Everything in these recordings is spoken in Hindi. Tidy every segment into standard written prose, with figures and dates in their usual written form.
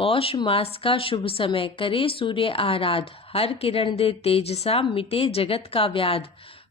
पौष मास का शुभ समय, करे सूर्य आराध, हर किरण दे तेजसा, मिटे जगत का व्याध।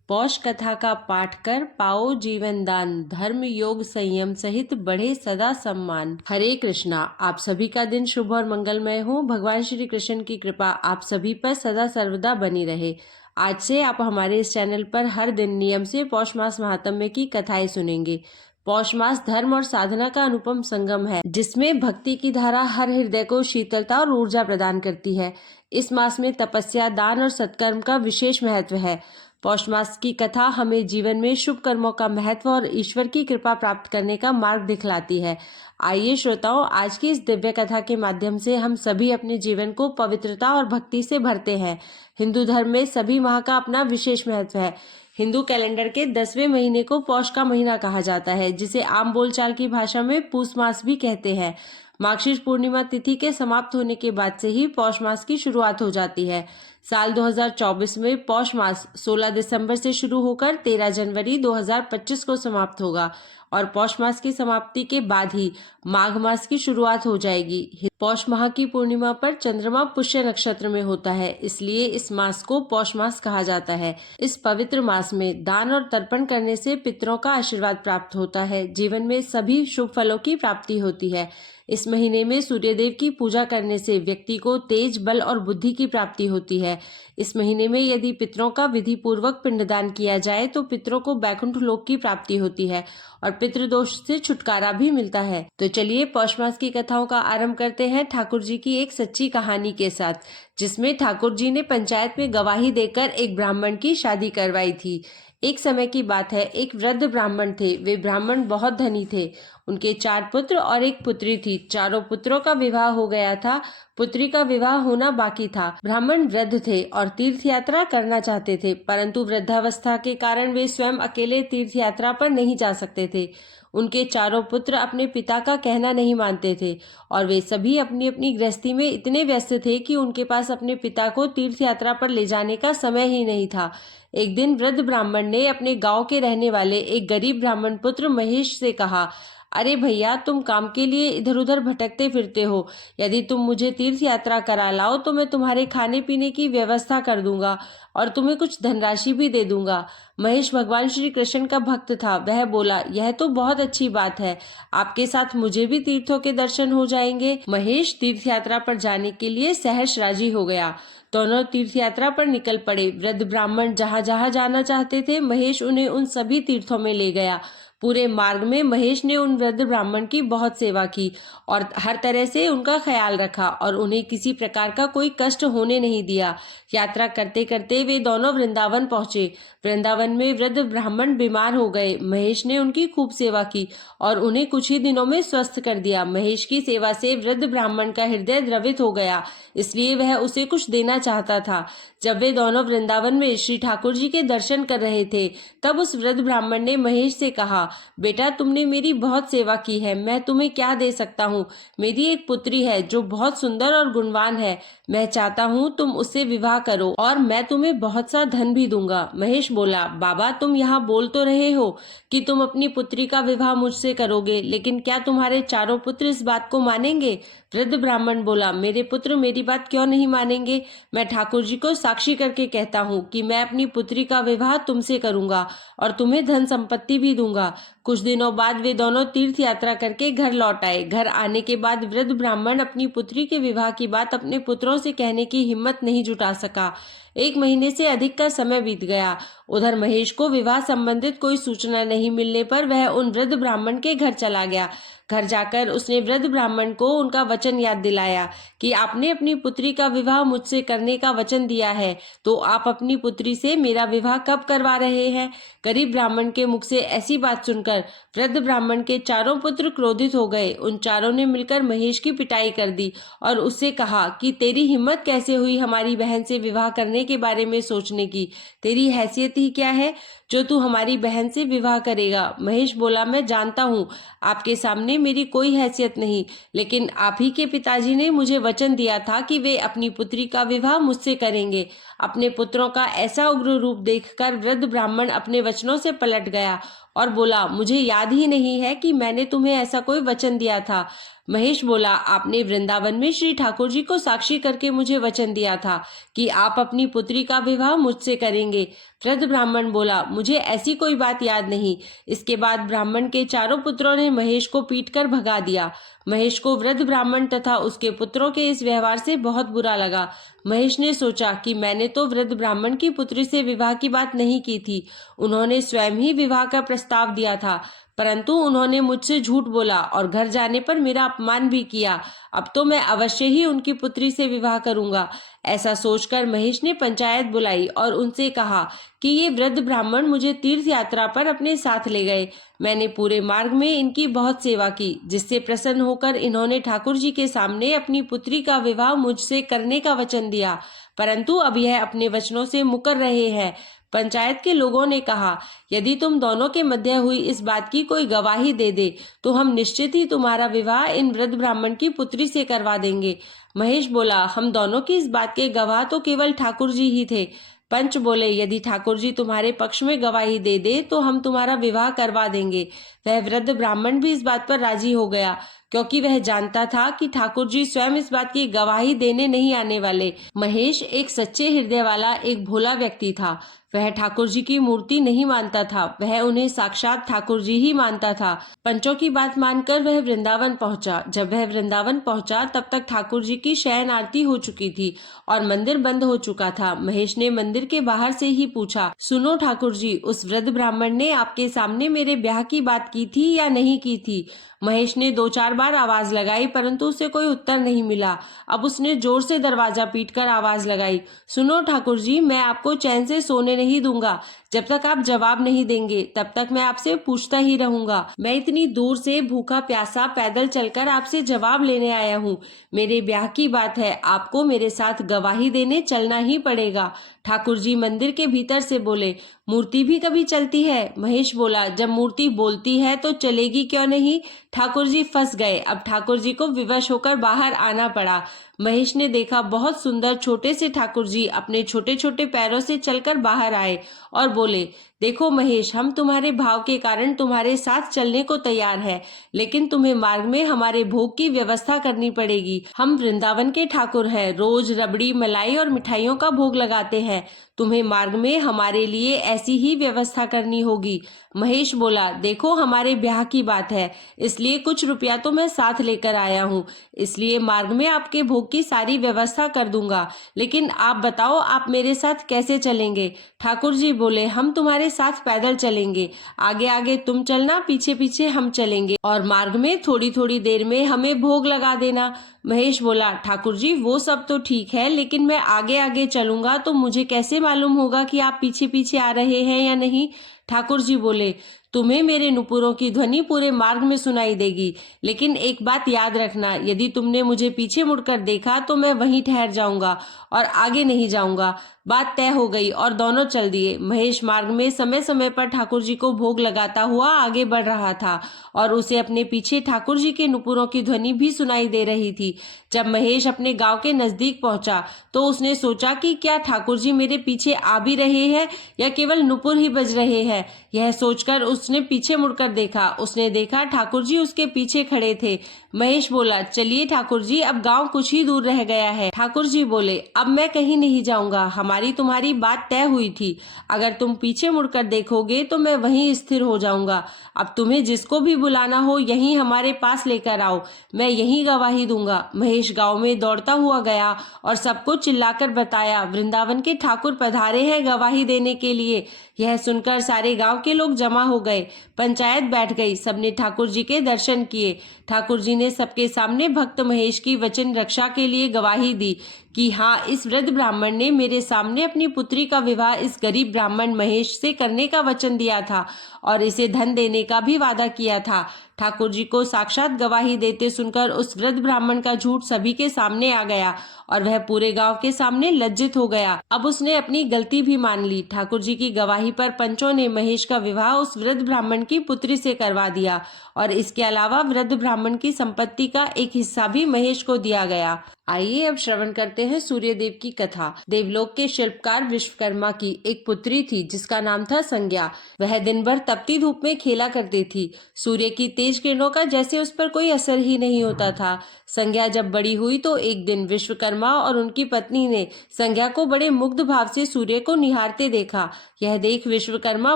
पौष कथा का पाठ कर पाओ जीवन दान, धर्म योग संयम सहित बढ़े सदा सम्मान। हरे कृष्णा। आप सभी का दिन शुभ और मंगलमय हो। भगवान श्री कृष्ण की कृपा आप सभी पर सदा सर्वदा बनी रहे। आज से आप हमारे इस चैनल पर हर दिन नियम से पौष मास महात्म्य की कथाएं सुनेंगे। पौष मास धर्म और साधना का अनुपम संगम है, जिसमें भक्ति की धारा हर हृदय को शीतलता और ऊर्जा प्रदान करती है। इस मास में तपस्या, दान और सत्कर्म का विशेष महत्व है। पौष मास की कथा हमें जीवन में शुभ कर्मों का महत्व और ईश्वर की कृपा प्राप्त करने का मार्ग दिखलाती है। आइए श्रोताओं, आज की इस दिव्य कथा के माध्यम से हम सभी अपने जीवन को पवित्रता और भक्ति से भरते हैं। हिंदू धर्म में सभी माह का अपना विशेष महत्व है। हिंदू कैलेंडर के 10वें महीने को पौष का महीना कहा जाता है, जिसे आम बोलचाल की भाषा में पूष मास भी कहते हैं। मार्गशीर्ष पूर्णिमा तिथि के समाप्त होने के बाद से ही पौष मास की शुरुआत हो जाती है। साल 2024 में पौष मास 16 दिसंबर से शुरू होकर 13 जनवरी 2025 को समाप्त होगा और पौष मास की समाप्ति के बाद ही माघ मास की शुरुआत हो जाएगी। पौष माह की पूर्णिमा पर चंद्रमा पुष्य नक्षत्र में होता है, इसलिए इस मास को पौष मास कहा जाता है। इस पवित्र मास में दान और तर्पण करने से पितरों का आशीर्वाद प्राप्त होता है। जीवन में सभी शुभ फलों की प्राप्ति होती है। इस महीने में सूर्यदेव की पूजा करने से व्यक्ति को तेज, बल और बुद्धि की प्राप्ति होती है। इस महीने में यदि पितरों का विधि पूर्वक पिंडदान किया जाए तो पितरों को बैकुंठ लोक की प्राप्ति होती है और पितृदोष से छुटकारा भी मिलता है। तो चलिए पौष मास की कथाओं का आरंभ करते हैं ठाकुर जी की एक सच्ची कहानी के साथ, जिसमें ठाकुर जी ने पंचायत में गवाही देकर एक ब्राह्मण की शादी करवाई थी। एक समय की बात है, एक वृद्ध ब्राह्मण थे। वे ब्राह्मण बहुत धनी थे। उनके 4 पुत्र और एक पुत्री थी। चारों पुत्रों का विवाह हो गया था, पुत्री का विवाह होना बाकी था। ब्राह्मण वृद्ध थे और तीर्थ यात्रा करना चाहते थे, परंतु वृद्धावस्था के कारण वे स्वयं अकेले तीर्थ यात्रा पर नहीं जा सकते थे। उनके चारों पुत्र अपने पिता का कहना नहीं मानते थे और वे सभी अपनी अपनी गृहस्थी में इतने व्यस्त थे कि उनके पास अपने पिता को तीर्थ यात्रा पर ले जाने का समय ही नहीं था। एक दिन वृद्ध ब्राह्मण ने अपने गांव के रहने वाले एक गरीब ब्राह्मण पुत्र महेश से कहा, अरे भैया, तुम काम के लिए इधर उधर भटकते फिरते हो। यदि तुम मुझे तीर्थ यात्रा करा लाओ तो मैं तुम्हारे खाने पीने की व्यवस्था कर दूंगा और तुम्हें कुछ धनराशि भी दे दूंगा। महेश भगवान श्री कृष्ण का भक्त था। वह बोला, यह तो बहुत अच्छी बात है, आपके साथ मुझे भी तीर्थों के दर्शन हो जाएंगे। महेश तीर्थ यात्रा पर जाने के लिए सहर्ष राजी हो गया। दोनों तीर्थ यात्रा पर निकल पड़े। वृद्ध ब्राह्मण जहाँ जहाँ जाना चाहते थे, महेश उन्हें उन सभी तीर्थों में ले गया। पूरे मार्ग में महेश ने उन वृद्ध ब्राह्मण की बहुत सेवा की और हर तरह से उनका ख्याल रखा और उन्हें किसी प्रकार का कोई कष्ट होने नहीं दिया। यात्रा करते करते वे दोनों वृंदावन पहुंचे। वृंदावन में वृद्ध ब्राह्मण बीमार हो गए। महेश ने उनकी खूब सेवा की और उन्हें कुछ ही दिनों में स्वस्थ कर दिया। महेश की सेवा से वृद्ध ब्राह्मण का हृदय द्रवित हो गया, इसलिए वह उसे कुछ देना चाहता था। जब वे दोनों वृंदावन में श्री ठाकुर जी के दर्शन कर रहे थे, तब उस वृद्ध ब्राह्मण ने महेश से कहा, बेटा, तुमने मेरी बहुत सेवा की है, मैं तुम्हें क्या दे सकता हूँ। मेरी एक पुत्री है जो बहुत सुंदर और गुणवान है। मैं चाहता हूँ तुम उससे विवाह करो और मैं तुम्हें बहुत सा धन भी दूंगा। महेश बोला, बाबा, तुम यहाँ बोल तो रहे हो कि तुम अपनी पुत्री का विवाह मुझसे करोगे, लेकिन क्या तुम्हारे चारों पुत्र इस बात को मानेंगे? वृद्ध ब्राह्मण बोला, मेरे पुत्र मेरी बात क्यों नहीं मानेंगे? मैं ठाकुर जी को साक्षी करके कहता हूँ कि मैं अपनी पुत्री का विवाह तुमसे करूंगा और तुम्हें धन संपत्ति भी दूंगा। कुछ दिनों बाद वे दोनों तीर्थ यात्रा करके घर लौट आए। घर आने के बाद वृद्ध ब्राह्मण अपनी पुत्री के विवाह की बात अपने पुत्रों से कहने की हिम्मत नहीं जुटा सका। 1 महीने से अधिक का समय बीत गया। उधर महेश को विवाह संबंधित कोई सूचना नहीं मिलने पर वह उन वृद्ध ब्राह्मण के घर चला गया। घर जाकर उसने वृद्ध ब्राह्मण को उनका वचन याद दिलाया कि आपने अपनी पुत्री का विवाह मुझसे करने का वचन दिया है, तो आप अपनी पुत्री से मेरा विवाह कब करवा रहे हैं? गरीब ब्राह्मण के मुख से ऐसी बात सुनकर वृद्ध ब्राह्मण के चारों पुत्र क्रोधित हो गए। उन चारों ने मिलकर महेश की पिटाई कर दी और उससे कहा कि तेरी हिम्मत कैसे हुई हमारी बहन से विवाह करने के बारे में सोचने की? तेरी हैसियत ही क्या है जो तू हमारी बहन से विवाह करेगा? महेश बोला, मैं जानता हूँ आपके सामने मेरी कोई हैसियत नहीं, लेकिन आप ही के पिताजी ने मुझे वचन दिया था कि वे अपनी पुत्री का विवाह मुझसे करेंगे। अपने पुत्रों का ऐसा उग्र रूप देखकर वृद्ध ब्राह्मण अपने वचनों से पलट गया और बोला, मुझे याद ही नहीं है कि मैंने तुम्हें ऐसा कोई वचन दिया था। महेश बोला, आपने वृंदावन में श्री ठाकुर जी को साक्षी करके मुझे वचन दिया था कि आप अपनी पुत्री का विवाह मुझसे करेंगे। वृद्ध ब्राह्मण बोला, मुझे ऐसी कोई बात याद नहीं। इसके बाद ब्राह्मण के चारों पुत्रों ने महेश को पीटकर भगा दिया। महेश को वृद्ध ब्राह्मण तथा उसके पुत्रों के इस व्यवहार से बहुत बुरा लगा। महेश ने सोचा कि मैंने तो वृद्ध ब्राह्मण की पुत्री से विवाह की बात नहीं की थी। उन्होंने स्वयं ही विवाह का प्रस्ताव दिया था, परंतु उन्होंने मुझसे झूठ बोला और घर जाने पर मेरा अपमान भी किया। अब तो मैं अवश्य ही उनकी पुत्री से विवाह करूंगा। ऐसा सोचकर महेश ने पंचायत बुलाई और उनसे कहा कि ये वृद्ध ब्राह्मण मुझे तीर्थ यात्रा पर अपने साथ ले गए। मैंने पूरे मार्ग में इनकी बहुत सेवा की, जिससे प्रसन्न होकर इन्होंने ठाकुर जी के सामने अपनी पुत्री का विवाह मुझसे करने का वचन दिया, परंतु अब यह अपने वचनों से मुकर रहे हैं। पंचायत के लोगों ने कहा, यदि तुम दोनों के मध्य हुई इस बात की कोई गवाही दे दे तो हम निश्चित ही तुम्हारा विवाह इन वृद्ध ब्राह्मण की पुत्री से करवा देंगे। महेश बोला, हम दोनों की इस बात के गवाह तो केवल ठाकुर जी ही थे। पंच बोले, यदि ठाकुर जी तुम्हारे पक्ष में गवाही दे दे तो हम तुम्हारा विवाह करवा देंगे। वह वृद्ध ब्राह्मण भी इस बात पर राजी हो गया, क्योंकि वह जानता था कि ठाकुर जी स्वयं इस बात की गवाही देने नहीं आने वाले। महेश एक सच्चे हृदय वाला एक भोला व्यक्ति था। वह ठाकुर जी की मूर्ति नहीं मानता था, वह उन्हें साक्षात ठाकुर जी ही मानता था। पंचों की बात मानकर वह वृंदावन पहुंचा। जब वह वृंदावन पहुंचा तब तक ठाकुर जी की शयन आरती हो चुकी थी और मंदिर बंद हो चुका था। महेश ने मंदिर के बाहर से ही पूछा, सुनो ठाकुर जी, उस वृद्ध ब्राह्मण ने आपके सामने मेरे ब्याह की बात की थी या नहीं की थी? महेश ने 2-4 बार आवाज लगाई, परंतु उसे कोई उत्तर नहीं मिला। अब उसने जोर से दरवाजा पीटकर आवाज लगाई, सुनो ठाकुर जी, मैं आपको चैन से सोने नहीं दूंगा। जब तक आप जवाब नहीं देंगे तब तक मैं आपसे पूछता ही रहूंगा। मैं इतनी दूर से भूखा प्यासा पैदल चलकर आपसे जवाब लेने आया हूँ। मेरे ब्याह की बात है, आपको मेरे साथ गवाही देने चलना ही पड़ेगा। ठाकुर जी मंदिर के भीतर से बोले, मूर्ति भी कभी चलती है? महेश बोला, जब मूर्ति बोलती है तो चलेगी क्यों नहीं? ठाकुर जी फंस गए। अब ठाकुर जी को विवश होकर बाहर आना पड़ा। महेश ने देखा, बहुत सुंदर छोटे से ठाकुर जी अपने छोटे छोटे पैरों से चलकर बाहर आए और बोले, देखो महेश, हम तुम्हारे भाव के कारण तुम्हारे साथ चलने को तैयार है, लेकिन तुम्हें मार्ग में हमारे भोग की व्यवस्था करनी पड़ेगी। हम वृंदावन के ठाकुर हैं, रोज रबड़ी, मलाई और मिठाइयों का भोग लगाते हैं। तुम्हें मार्ग में हमारे लिए ऐसी ही व्यवस्था करनी होगी। महेश बोला, देखो हमारे ब्याह की बात है, इसलिए कुछ रुपया तो मैं साथ लेकर आया हूँ, इसलिए मार्ग में आपके भोग की सारी व्यवस्था कर दूंगा। लेकिन आप बताओ, आप मेरे साथ कैसे चलेंगे? ठाकुर जी बोले, हम तुम्हारे साथ पैदल चलेंगे। आगे आगे तुम चलना, पीछे पीछे हम चलेंगे और मार्ग में थोड़ी थोड़ी देर में हमें भोग लगा देना। महेश बोला, ठाकुर जी वो सब तो ठीक है, लेकिन मैं आगे आगे चलूंगा तो मुझे कैसे मालूम होगा कि आप पीछे पीछे आ रहे हैं या नहीं? ठाकुर जी बोले, तुम्हें मेरे नुपुरों की ध्वनि पूरे मार्ग में सुनाई देगी, लेकिन एक बात याद रखना, यदि तुमने मुझे पीछे मुड़कर देखा तो मैं वहीं ठहर जाऊंगा और आगे नहीं जाऊंगा। बात तय हो गई और दोनों चल दिए। महेश मार्ग में समय समय पर ठाकुर जी को भोग लगाता हुआ आगे बढ़ रहा था और उसे अपने पीछे ठाकुर जी के नुपुरों की ध्वनि भी सुनाई दे रही थी। जब महेश अपने गांव के नजदीक पहुंचा तो उसने सोचा कि क्या ठाकुर जी मेरे पीछे आ भी रहे हैं या केवल नुपुर ही बज रहे हैं। यह सोचकर उसने पीछे मुड़कर देखा। उसने देखा ठाकुर जी उसके पीछे खड़े थे। महेश बोला, चलिए ठाकुर जी, अब गांव कुछ ही दूर रह गया है। ठाकुर जी बोले, अब मैं कहीं नहीं जाऊंगा, हमारी तुम्हारी बात तय हुई थी। अगर तुम पीछे मुड़कर देखोगे तो मैं वहीं स्थिर हो जाऊंगा। अब तुम्हें जिसको भी बुलाना हो यहीं हमारे पास लेकर आओ, मैं यहीं गवाही दूंगा। महेश गांव में दौड़ता हुआ गया और सबको चिल्लाकर बताया, वृंदावन के ठाकुर पधारे हैं गवाही देने के लिए। यह सुनकर सारे गांव के लोग जमा हो गए। पंचायत बैठ गई। सबने ठाकुर जी के दर्शन किए। ठाकुर जी ने सबके सामने भक्त महेश की वचन रक्षा के लिए गवाही दी कि हाँ, इस वृद्ध ब्राह्मण ने मेरे सामने अपनी पुत्री का विवाह इस गरीब ब्राह्मण महेश से करने का वचन दिया था और इसे धन देने का भी वादा किया था। ठाकुर जी को साक्षात गवाही देते सुनकर उस वृद्ध ब्राह्मण का झूठ सभी के सामने आ गया और वह पूरे गांव के सामने लज्जित हो गया। अब उसने अपनी गलती भी मान ली। ठाकुर जी की गवाही पर पंचों ने महेश का विवाह उस वृद्ध ब्राह्मण की पुत्री से करवा दिया और इसके अलावा वृद्ध ब्राह्मण की संपत्ति का एक हिस्सा भी महेश को दिया गया। आइए अब श्रवण करते हैं सूर्यदेव की कथा। देवलोक के शिल्पकार विश्वकर्मा की एक पुत्री थी जिसका नाम था संज्ञा। वह दिन भर तपती धूप में खेला करती थी। सूर्य की तेज किरणों का जैसे उस पर कोई असर ही नहीं होता था। संज्ञा जब बड़ी हुई तो एक दिन विश्वकर्मा और उनकी पत्नी ने संज्ञा को बड़े मुग्ध भाव से सूर्य को निहारते देखा। यह देख विश्वकर्मा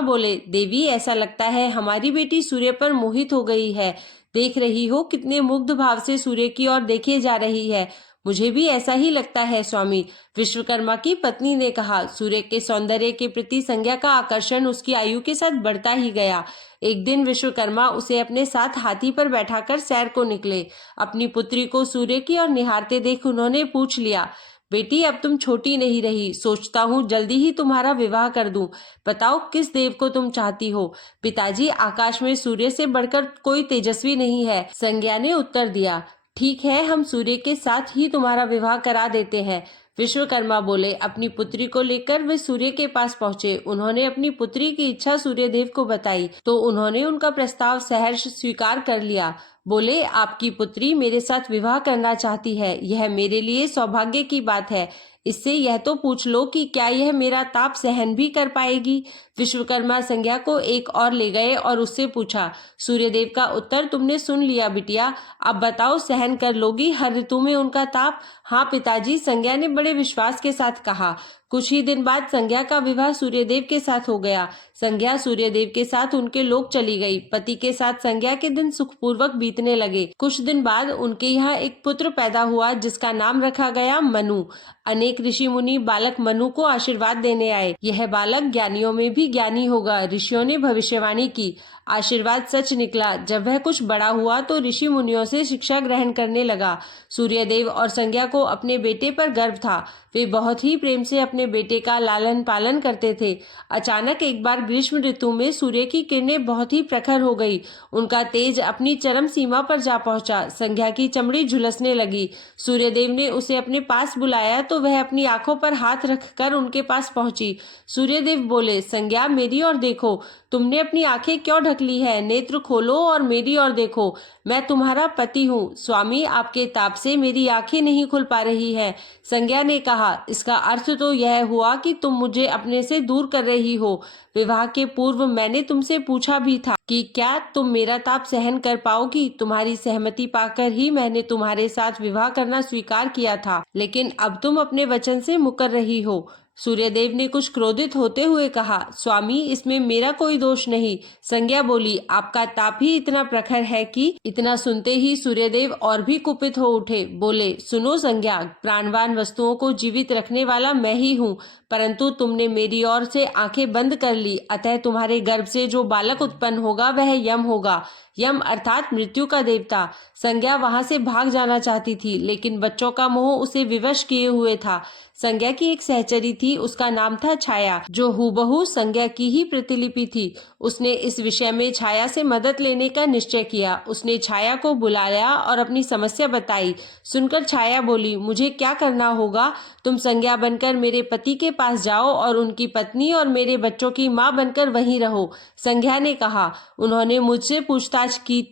बोले, देवी, ऐसा लगता है हमारी बेटी सूर्य पर मोहित हो गई है। देख रही हो कितने मुग्ध भाव से सूर्य की ओर देखे जा रही है। मुझे भी ऐसा ही लगता है स्वामी, विश्वकर्मा की पत्नी ने कहा। सूर्य के सौंदर्य के प्रति संज्ञा का आकर्षण उसकी आयु के साथ बढ़ता ही गया। एक दिन विश्वकर्मा उसे अपने साथ हाथी पर बैठाकर सैर को निकले। अपनी पुत्री को सूर्य की ओर निहारते देख उन्होंने पूछ लिया, बेटी, अब तुम छोटी नहीं रही, सोचता हूँ जल्दी ही तुम्हारा विवाह कर दूं। बताओ किस देव को तुम चाहती हो? पिताजी, आकाश में सूर्य से बढ़कर कोई तेजस्वी नहीं है, संज्ञा ने उत्तर दिया। ठीक है, हम सूर्य के साथ ही तुम्हारा विवाह करा देते हैं, विश्वकर्मा बोले। अपनी पुत्री को लेकर वे सूर्य के पास पहुंचे। उन्होंने अपनी पुत्री की इच्छा सूर्यदेव को बताई तो उन्होंने उनका प्रस्ताव सहर्ष स्वीकार कर लिया। बोले, आपकी पुत्री मेरे साथ विवाह करना चाहती है, यह मेरे लिए सौभाग्य की बात है। इससे यह तो पूछ लो कि क्या यह मेरा ताप सहन भी कर पाएगी। विश्वकर्मा संज्ञा को एक और ले गए और उससे पूछा, सूर्यदेव का उत्तर तुमने सुन लिया बिटिया, अब बताओ सहन कर लोगी हर ऋतु में उनका ताप? हाँ पिताजी, संज्ञा ने बड़े विश्वास के साथ कहा। कुछ ही दिन बाद संज्ञा का विवाह सूर्यदेव के साथ हो गया। संज्ञा सूर्यदेव के साथ उनके लोक चली गई। पति के साथ संज्ञा के दिन सुखपूर्वक बीतने लगे। कुछ दिन बाद उनके यहाँ एक पुत्र पैदा हुआ जिसका नाम रखा गया मनु। अनेक ऋषि मुनि बालक मनु को आशीर्वाद देने आए। यह बालक ज्ञानियों में भी ज्ञानी होगा, ऋषियों ने भविष्यवाणी की। आशीर्वाद सच निकला। जब वह कुछ बड़ा हुआ तो ऋषि मुनियों से शिक्षा ग्रहण करने लगा। सूर्यदेव और संज्ञा को अपने बेटे पर गर्व था। वे बहुत ही प्रेम से अपने बेटे का लालन पालन करते थे। अचानक एक बार ग्रीष्म ऋतु में सूर्य की किरणें बहुत ही प्रखर हो गई। उनका तेज अपनी चरम सीमा पर जा पहुंचा। संज्ञा की चमड़ी झुलसने लगी। सूर्यदेव ने उसे अपने पास बुलाया तो वह अपनी आंखों पर हाथ रखकर उनके पास पहुंची। सूर्यदेव बोले, संज्ञा, मेरी ओर देखो। तुमने अपनी आंखें क्यों ढक ली है? नेत्र खोलो और मेरी ओर देखो। मैं तुम्हारा पति हूँ। स्वामी, आपके ताप से मेरी आंखें नहीं खुल पा रही है। संज्ञा ने कहा, इसका अर्थ तो यह हुआ कि तुम मुझे अपने से दूर कर रही हो। विवाह के पूर्व मैंने तुमसे पूछा भी था कि क्या तुम मेरा ताप सहन कर पाओगी। तुम्हारी सहमति पाकर ही मैंने तुम्हारे साथ विवाह करना स्वीकार किया था, लेकिन अब तुम अपने वचन से मुकर रही हो। सूर्यदेव ने कुछ क्रोधित होते हुए कहा, स्वामी, इसमें मेरा कोई दोष नहीं। संज्ञा बोली, आपका ताप ही इतना प्रखर है कि। इतना सुनते ही सूर्यदेव और भी कुपित हो उठे। बोले, सुनो संज्ञा, प्राणवान वस्तुओं को जीवित रखने वाला मैं ही हूँ, परंतु तुमने मेरी ओर से आंखें बंद कर ली, अतः तुम्हारे गर्भ से जो बालक उत्पन्न होगा वह यम होगा। यम अर्थात मृत्यु का देवता। संज्ञा वहां से भाग जाना चाहती थी, लेकिन बच्चों का मोह उसे विवश किए हुए था। संज्ञा की एक सहचरी थी, उसका नाम था छाया, जो हूबहू संज्ञा की ही प्रतिलिपि थी। उसने इस विषय में छाया से मदद लेने का निश्चय किया। उसने छाया को बुलाया और अपनी समस्या बताई। सुनकर छाया बोली, मुझे क्या करना होगा? तुम संज्ञा बनकर मेरे पति के पास जाओ और उनकी पत्नी और मेरे बच्चों की माँ बनकर वहीं रहो। संज्ञा ने कहा, उन्होंने मुझसे पूछताछ की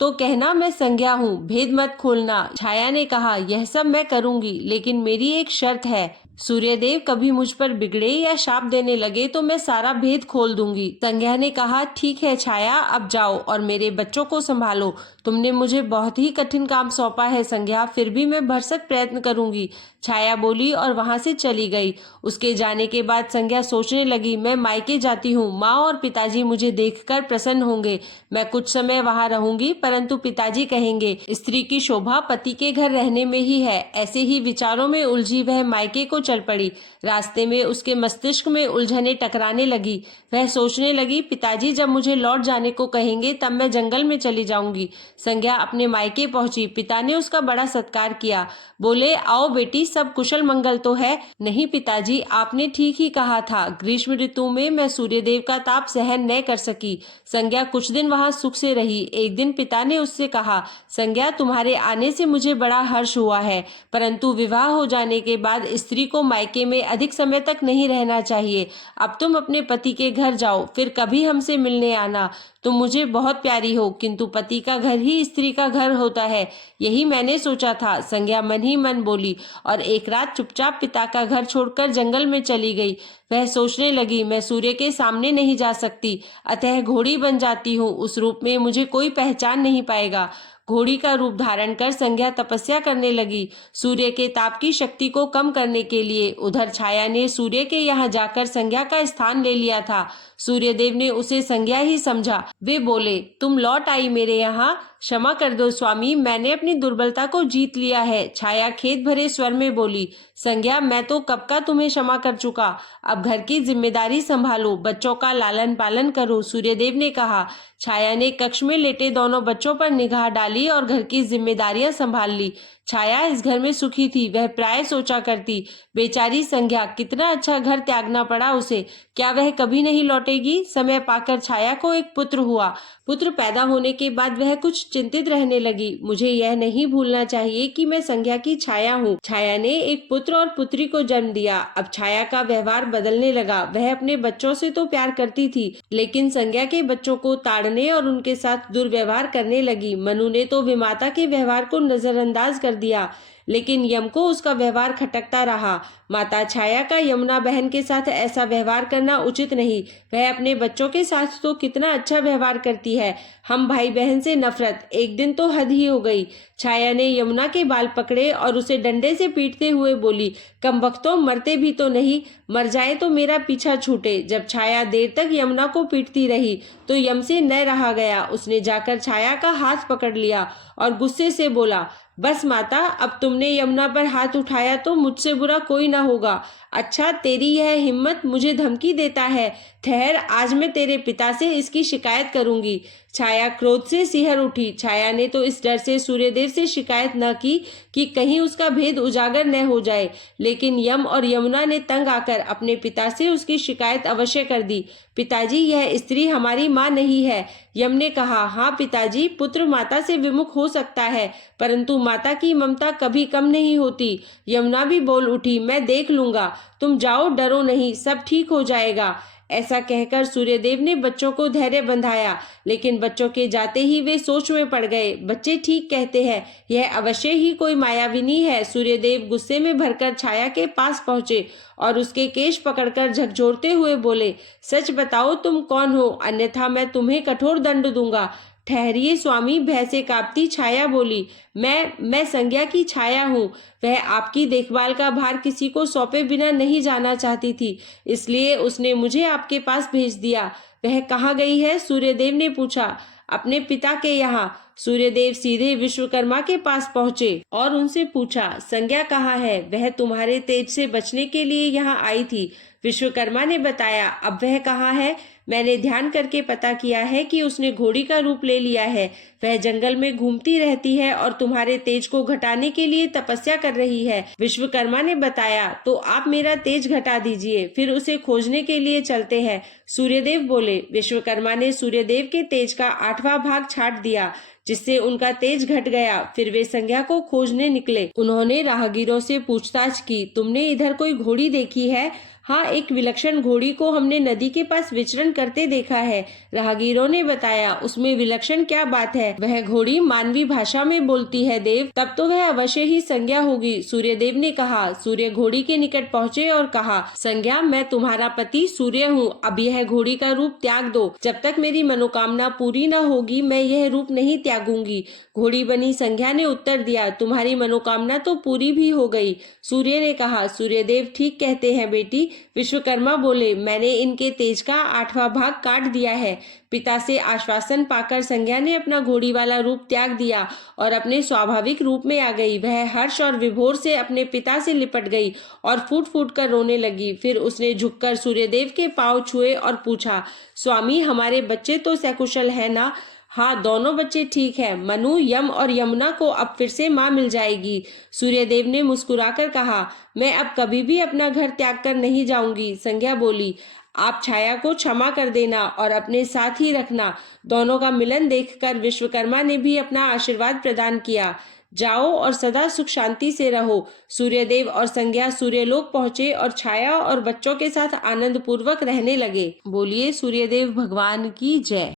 तो कहना मैं संज्ञा हूँ, भेद मत खोलना। छाया ने कहा, यह सब मैं करूंगी, लेकिन मेरी एक शर्त है। सूर्यदेव कभी मुझ पर बिगड़े या शाप देने लगे तो मैं सारा भेद खोल दूंगी। संज्ञा ने कहा, ठीक है छाया, अब जाओ और मेरे बच्चों को संभालो। तुमने मुझे बहुत ही कठिन काम सौंपा है संज्ञा, फिर भी मैं भरसक प्रयत्न करूंगी। छाया बोली और वहां से चली गई। उसके जाने के बाद संज्ञा सोचने लगी, मैं मायके जाती हूँ, माँ और पिताजी मुझे देखकर प्रसन्न होंगे। मैं कुछ समय वहां रहूंगी, परंतु पिताजी कहेंगे, स्त्री की शोभा पति के घर रहने में ही है। ऐसे ही विचारों में उलझी वह मायके को चल पड़ी। रास्ते में उसके मस्तिष्क में उलझने टकराने लगी। वह सोचने लगी, पिताजी जब मुझे लौट जाने को कहेंगे तब मैं जंगल में चली जाऊंगी। संज्ञा अपने मायके पहुंची। पिता ने उसका बड़ा सत्कार किया। बोले, आओ बेटी, सब कुशल मंगल तो है? नहीं पिताजी, आपने ठीक ही कहा था, ग्रीष्म ऋतु में मैं सूर्यदेव का ताप सहन न कर सकी। संज्ञा कुछ दिन वहां सुख से रही। एक दिन पिता ने उससे कहा, संज्ञा, तुम्हारे आने से मुझे बड़ा हर्ष हुआ है, परंतु विवाह हो जाने के बाद स्त्री को को मायके में अधिक समय तक नहीं रहना चाहिए। अब तुम अपने पति के घर जाओ, फिर कभी हमसे मिलने आना। तुम मुझे बहुत प्यारी हो, किंतु पति का घर ही स्त्री का घर होता है, यही मैंने सोचा था, संज्ञा मन ही मन बोली और एक रात चुपचाप पिता का घर छोड़कर जंगल में चली गई। वह सोचने लगी, मैं सूर्य के सामने नहीं जा सकती, अतः घोड़ी बन जाती हूँ। उस रूप में मुझे कोई पहचान नहीं पाएगा। घोड़ी का रूप धारण कर संज्ञा तपस्या करने लगी, सूर्य के ताप की शक्ति को कम करने के लिए। उधर छाया ने सूर्य के यहाँ जाकर संज्ञा का स्थान ले लिया था। सूर्यदेव ने उसे संज्ञा ही समझा। वे बोले, तुम लौट आई मेरे यहाँ, क्षमा कर दो स्वामी, मैंने अपनी दुर्बलता को जीत लिया है। छाया खेत भरे स्वर में बोली, संज्ञा मैं तो कब का तुम्हें क्षमा कर चुका, अब घर की जिम्मेदारी संभालो, बच्चों का लालन पालन करो, सूर्यदेव ने कहा। छाया ने कक्ष में लेटे दोनों बच्चों पर निगाह डाली और घर की जिम्मेदारियां संभाल ली। छाया इस घर में सुखी थी। वह प्राय सोचा करती, बेचारी संज्ञा, कितना अच्छा घर त्यागना पड़ा उसे, क्या वह कभी नहीं लौटेगी। समय पाकर छाया को एक पुत्र हुआ। पुत्र पैदा होने के बाद वह कुछ चिंतित रहने लगी। मुझे यह नहीं भूलना चाहिए कि मैं संज्ञा की छाया हूँ। छाया ने एक पुत्र और पुत्री को जन्म दिया। अब छाया का व्यवहार बदलने लगा। वह अपने बच्चों से तो प्यार करती थी, लेकिन संज्ञा के बच्चों को ताड़ने और उनके साथ दुर्व्यवहार करने लगी। मनु ने तो विमाता के व्यवहार को नजरअंदाज कर दिया, लेकिन यम को उसका व्यवहार खटकता रहा। माता छाया का यमुना बहन के साथ ऐसा व्यवहार करना उचित नहीं। वह अपने बच्चों के साथ तो कितना अच्छा व्यवहार करती है, हम भाई बहन से नफरत, एक दिन तो हद ही हो गई। छाया ने यमुना के बाल पकड़े और उसे डंडे से पीटते हुए बोली, कमबख्तों, मरते भी तो नहीं, मर जाए तो मेरा पीछा छूटे। जब छाया देर तक यमुना को पीटती रही तो यम से न रहा गया। उसने जाकर छाया का हाथ पकड़ लिया और गुस्से से बोला, बस माता, अब तुमने यमुना पर हाथ उठाया तो मुझसे बुरा कोई ना होगा। अच्छा, तेरी यह हिम्मत, मुझे धमकी देता है। ठहर, आज मैं तेरे पिता से इसकी शिकायत करूंगी। छाया क्रोध से सिहर उठी। छाया ने तो इस डर से सूर्यदेव से शिकायत न की कि कहीं उसका भेद उजागर न हो जाए, लेकिन यम और यमुना ने तंग आकर अपने पिता से उसकी शिकायत अवश्य कर दी। पिताजी, यह स्त्री हमारी माँ नहीं है। यम ने कहा, हाँ पिताजी, पुत्र माता से विमुख हो सकता है, परंतु माता की ममता कभी कम नहीं होती। यमुना भी बोल उठी, मैं देख लूंगा, तुम जाओ, डरो नहीं, सब ठीक हो जाएगा। ऐसा कहकर सूर्यदेव ने बच्चों को धैर्य बंधाया, लेकिन बच्चों के जाते ही वे सोच में पड़ गए। बच्चे ठीक कहते हैं, यह अवश्य ही कोई मायाविनी है। सूर्यदेव गुस्से में भरकर छाया के पास पहुंचे और उसके केश पकड़कर झकझोरते हुए बोले, सच बताओ तुम कौन हो, अन्यथा मैं तुम्हें कठोर दंड दूंगा। ठहरिए स्वामी, भय से कांपती छाया बोली, मैं संज्ञा की छाया हूँ। वह आपकी देखभाल का भार किसी को सौंपे बिना नहीं जाना चाहती थी, इसलिए उसने मुझे आपके पास भेज दिया। वह कहाँ गई है? सूर्यदेव ने पूछा। अपने पिता के यहाँ। सूर्यदेव सीधे विश्वकर्मा के पास पहुंचे और उनसे पूछा, संज्ञा कहाँ है? वह तुम्हारे तेज से बचने के लिए यहाँ आई थी। विश्वकर्मा ने बताया। अब वह कहाँ है? मैंने ध्यान करके पता किया है कि उसने घोड़ी का रूप ले लिया है। वह जंगल में घूमती रहती है और तुम्हारे तेज को घटाने के लिए तपस्या कर रही है। विश्वकर्मा ने बताया। तो आप मेरा तेज घटा दीजिए, फिर उसे खोजने के लिए चलते हैं। सूर्यदेव बोले। विश्वकर्मा ने सूर्यदेव के तेज का 8वां भाग छाट दिया, जिससे उनका तेज घट गया। फिर वे संज्ञा को खोजने निकले। उन्होंने राहगीरों से पूछताछ की, तुमने इधर कोई घोड़ी देखी है? हाँ, एक विलक्षण घोड़ी को हमने नदी के पास विचरण करते देखा है। राहगीरों ने बताया। उसमें विलक्षण क्या बात है? वह घोड़ी मानवी भाषा में बोलती है देव, तब तो वह अवश्य ही संज्ञा होगी। सूर्यदेव ने कहा। सूर्य घोड़ी के निकट पहुँचे और कहा, संज्ञा, मैं तुम्हारा पति सूर्य हूँ, अब यह घोड़ी का रूप त्याग दो। जब तक मेरी मनोकामना पूरी न होगी मैं यह रूप नहीं त्यागूंगी। घोड़ी बनी संज्ञा ने उत्तर दिया, तुम्हारी मनोकामना तो पूरी भी हो गई। सूर्य ने कहा, सूर्यदेव ठीक कहते हैं बेटी। विश्वकर्मा बोले, मैंने इनके तेज का 8वां भाग काट दिया है। पिता से आश्वासन पाकर संज्ञा ने अपना घोड़ी वाला रूप त्याग दिया और अपने स्वाभाविक रूप में आ गई। वह हर्ष और विभोर से अपने पिता से लिपट गई और फूट फूट कर रोने लगी। फिर उसने झुककर सूर्यदेव के पांव छुए और पूछा, स्वामी, हमारे बच्चे तो सकुशल है ना? हाँ, दोनों बच्चे ठीक है। मनु, यम और यमुना को अब फिर से माँ मिल जाएगी। सूर्यदेव ने मुस्कुराकर कहा, मैं अब कभी भी अपना घर त्याग कर नहीं जाऊंगी। संज्ञा बोली, आप छाया को क्षमा कर देना और अपने साथ ही रखना। दोनों का मिलन देखकर विश्वकर्मा ने भी अपना आशीर्वाद प्रदान किया। जाओ और सदा सुख शांति से रहो। सूर्यदेव और संज्ञा सूर्यलोक पहुंचे और छाया और बच्चों के साथ आनंद पूर्वक रहने लगे। बोलिए सूर्यदेव भगवान की जय।